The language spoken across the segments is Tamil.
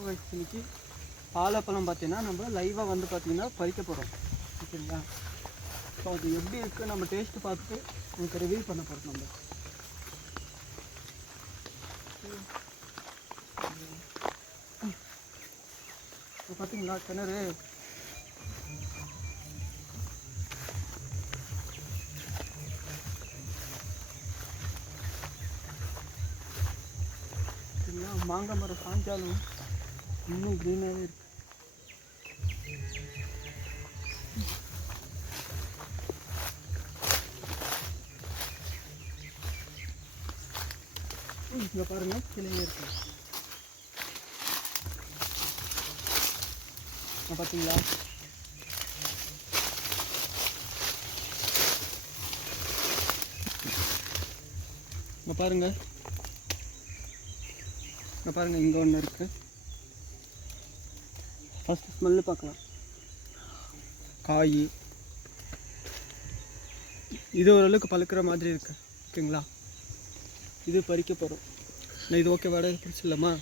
இன்னைக்கு வாழைப்பழம் பார்த்தீங்கன்னா நம்ம லைவாக வந்து பார்த்தீங்கன்னா பறிக்க போகிறோம். ஓகேங்களா? ஸோ அது எப்படி இருக்குது நம்ம டேஸ்ட்டு பார்த்துட்டு உங்களுக்கு ரிவ்யூ பண்ண போகிறோம். நம்ம இப்போ பார்த்தீங்களா கிணறு மாங்காய் மரம் சாஞ்சாலும் இன்னும் க்ரீனாகவே இருக்கு. இங்கே பாருங்க கிளையே இருக்கு. பார்த்தீங்களா? இங்கே பாருங்க, இங்கே பாருங்கள், இங்கே ஒன்று இருக்குது. ஃபஸ்ட்டு ஸ்மெல்லு பார்க்கலாம். காய் இது ஓரளவுக்கு பழுக்கிற மாதிரி இருக்குது. ஓகேங்களா? இது பறிக்க போகிறோம். நான் இது ஓகே வாடகை பிடிச்சிடலாமா?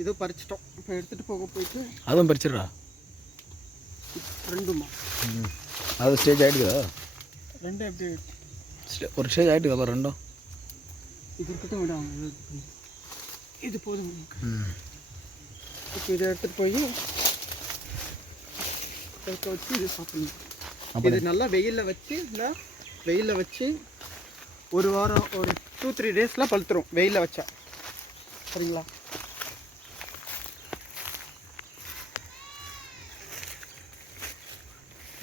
இதோ பறிச்சிட்டோம். இப்போ எடுத்துகிட்டு போயிட்டு அதுவும் பறிச்சிடுறா. ரெண்டுமா அது ஸ்டேஜ் ஆகிடுதா? ரெண்டும் எப்படி ஒரு ஸ்டேஜ் ஆகிடுதா? அப்புறம் ரெண்டும் இது இருக்கட்டும், விடாங்க. இது போதும். இப்போ இதை எடுத்துகிட்டு போய் எடுத்து வச்சு இது சாப்பிடணும். இது நல்லா வெயிலில் வச்சு, இல்லை வெயிலில் வச்சு ஒரு வாரம், ஒரு 2-3 டேஸில் பழுத்துரும் வெயிலில் வச்சா. சரிங்களா?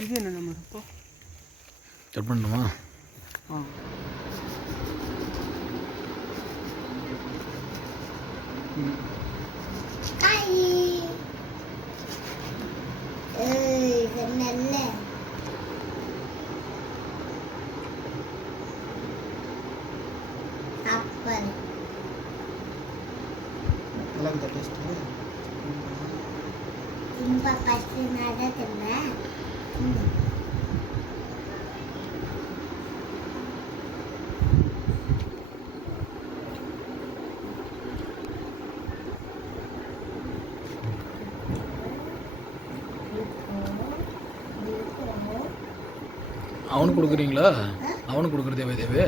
இது என்ன நம்ம இப்போ கட் பண்ணணுமா? அவனுக்கு கொடுக்குறீங்களா? அவனுக்கு கொடுக்குறதே தேவே.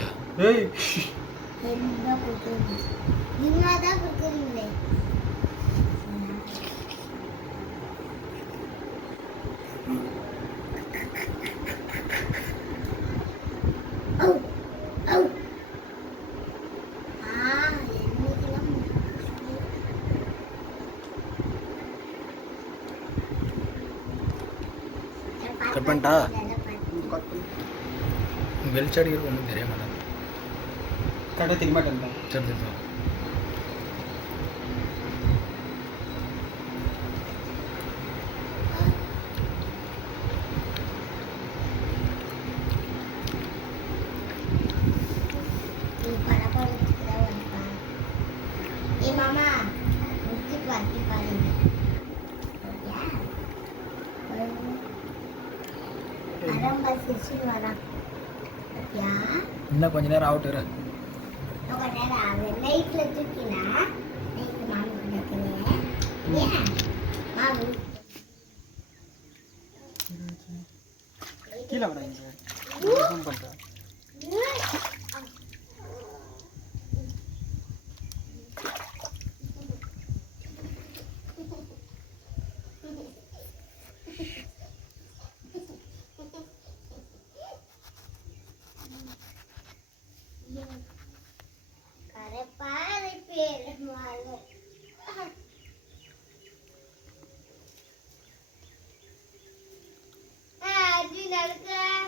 கட் பண்ணிட்டா? வெளிச்சாடிக்கிறது ஒன்றும் தெரிய மாட்டேன். கரெக்டாக தெரிய மாட்டேன். சரி சரி. இன்னும் கொஞ்ச நேரம் ஆகட்டு. கீழே வராங்க.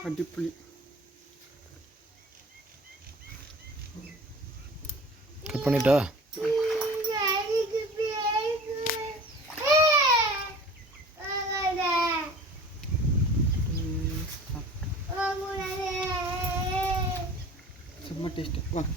அடிப்புளி கட் பண்ணிட்டா? சும்மா டேஸ்ட். வாங்க.